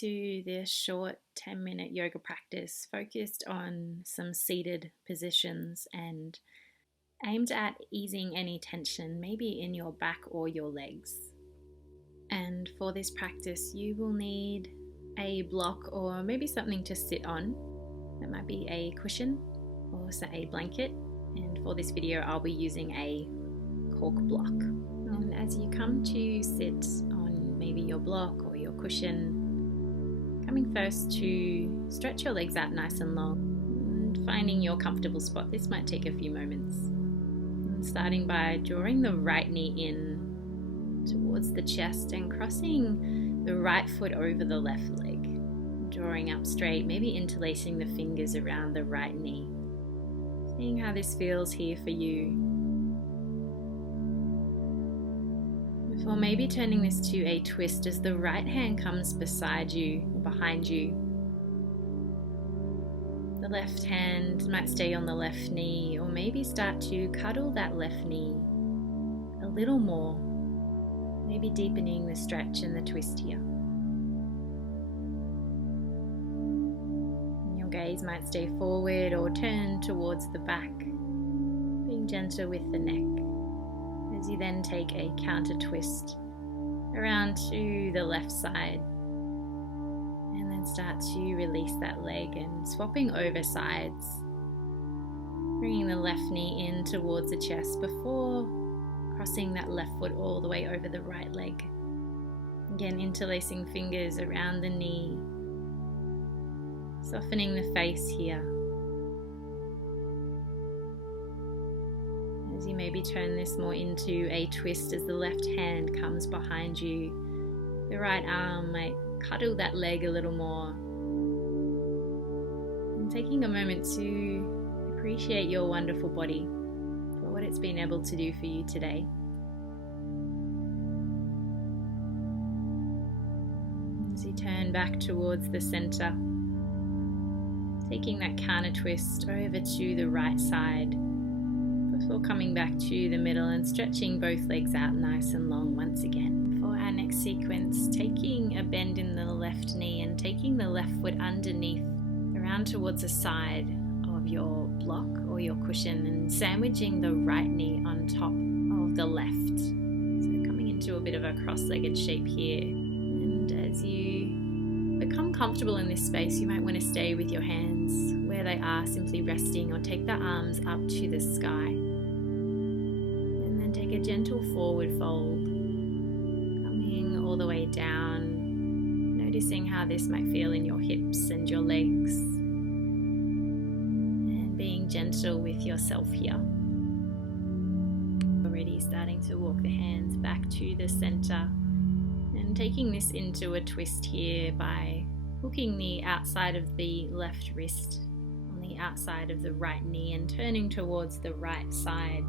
to this short 10-minute yoga practice focused on some seated positions and aimed at easing any tension, maybe in your back or your legs. And for this practice, you will need a block or maybe something to sit on. That might be a cushion or a blanket. And for this video, I'll be using a cork block. And as you come to sit on maybe your block or your cushion, coming first to stretch your legs out nice and long and finding your comfortable spot. This might take a few moments. And starting by drawing the right knee in towards the chest and crossing the right foot over the left leg. Drawing up straight, maybe interlacing the fingers around the right knee. Seeing how this feels here for you. Before maybe turning this to a twist as the right hand comes beside you or behind you. The left hand might stay on the left knee, or maybe start to cuddle that left knee a little more, maybe deepening the stretch and the twist here. And your gaze might stay forward or turn towards the back, being gentle with the neck. As you then take a counter twist around to the left side and then start to release that leg and swapping over sides, bringing the left knee in towards the chest before crossing that left foot all the way over the right leg. Again, interlacing fingers around the knee, softening the face here. As you maybe turn this more into a twist as the left hand comes behind you, the right arm might cuddle that leg a little more. And taking a moment to appreciate your wonderful body for what it's been able to do for you today. As you turn back towards the center, taking that counter twist over to the right side, before coming back to the middle and stretching both legs out nice and long once again. For our next sequence, taking a bend in the left knee and taking the left foot underneath around towards the side of your block or your cushion and sandwiching the right knee on top of the left. So coming into a bit of a cross-legged shape here. And as you become comfortable in this space, you might want to stay with your hands where they are, simply resting, or take the arms up to the sky. Take a gentle forward fold, coming all the way down, noticing how this might feel in your hips and your legs, and being gentle with yourself here. Already starting to walk the hands back to the center and taking this into a twist here by hooking the outside of the left wrist on the outside of the right knee and turning towards the right side.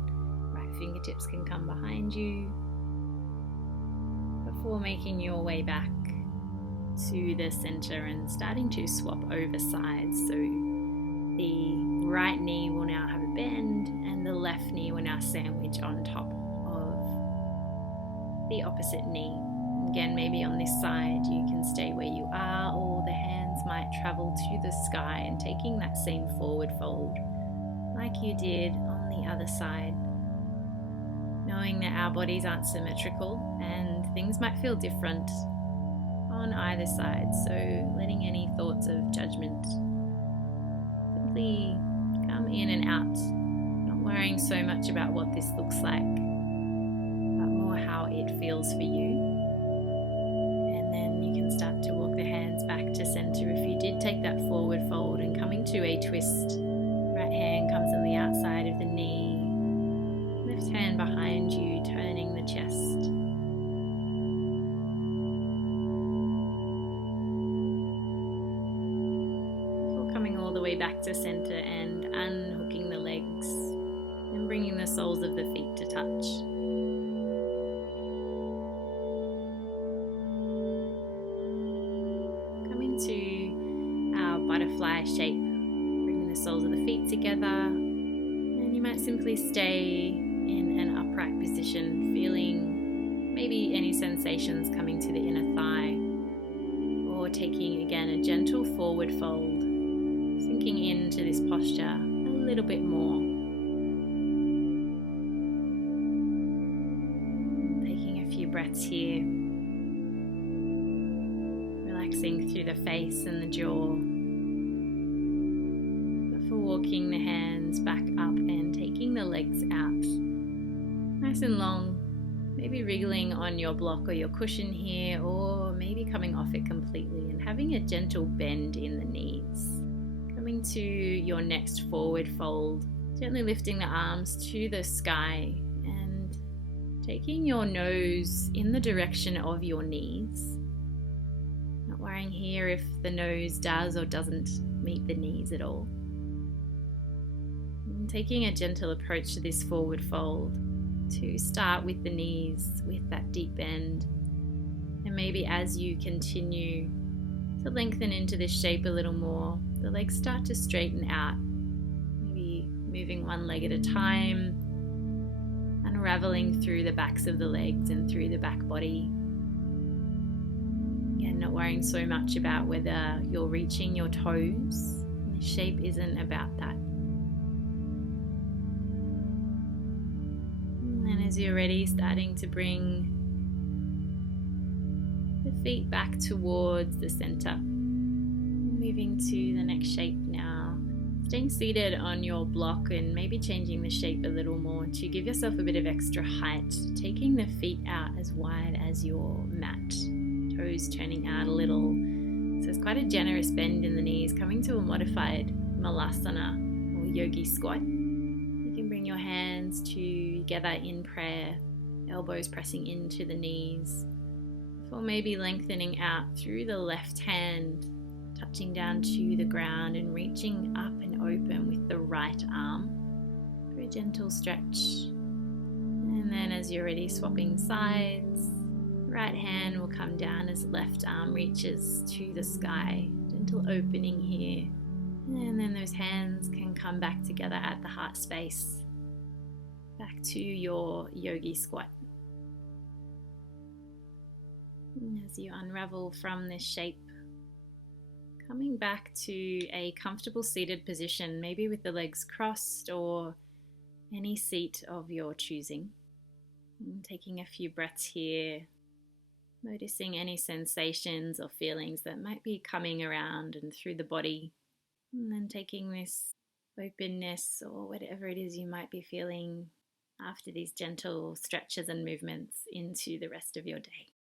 Fingertips can come behind you before making your way back to the center and starting to swap over sides. So the right knee will now have a bend and the left knee will now sandwich on top of the opposite knee. Again, maybe on this side you can stay where you are, or the hands might travel to the sky and taking that same forward fold like you did on the other side. Knowing that our bodies aren't symmetrical and things might feel different on either side, so letting any thoughts of judgment simply come in and out, not worrying so much about what this looks like, but more how it feels for you. And then you can start to walk the hands back to center if you did take that forward fold, and coming to a twist. Right hand comes on the outside of the knee, left hand behind you, turning the chest. Before coming all the way back to center and unhooking the legs and bringing the soles of the feet to touch. Coming to our butterfly shape, bringing the soles of the feet together, and you might simply stay in an upright position, feeling maybe any sensations coming to the inner thigh, or taking again a gentle forward fold, sinking into this posture a little bit more. Taking a few breaths here, relaxing through the face and the jaw. Before walking the hands back up and taking the legs out, nice and long. Maybe wriggling on your block or your cushion here, or maybe coming off it completely and having a gentle bend in the knees. Coming to your next forward fold, gently lifting the arms to the sky and taking your nose in the direction of your knees. Not worrying here if the nose does or doesn't meet the knees at all. And taking a gentle approach to this forward fold, to start with the knees, with that deep bend, and maybe as you continue to lengthen into this shape a little more, the legs start to straighten out, maybe moving one leg at a time, unraveling through the backs of the legs and through the back body. Again, not worrying so much about whether you're reaching your toes. The shape isn't about that. And as you're ready, starting to bring the feet back towards the center. Moving to the next shape now. Staying seated on your block and maybe changing the shape a little more to give yourself a bit of extra height. Taking the feet out as wide as your mat. Toes turning out a little. So it's quite a generous bend in the knees, coming to a modified malasana or yogi squat. Bring your hands together in prayer, elbows pressing into the knees, before maybe lengthening out through the left hand, touching down to the ground and reaching up and open with the right arm for a gentle stretch. And then as you're ready, swapping sides, right hand will come down as left arm reaches to the sky, gentle opening here. And then those hands can come back together at the heart space, back to your yogi squat. And as you unravel from this shape, coming back to a comfortable seated position, maybe with the legs crossed or any seat of your choosing. And taking a few breaths here, noticing any sensations or feelings that might be coming around and through the body. And then taking this openness or whatever it is you might be feeling after these gentle stretches and movements into the rest of your day.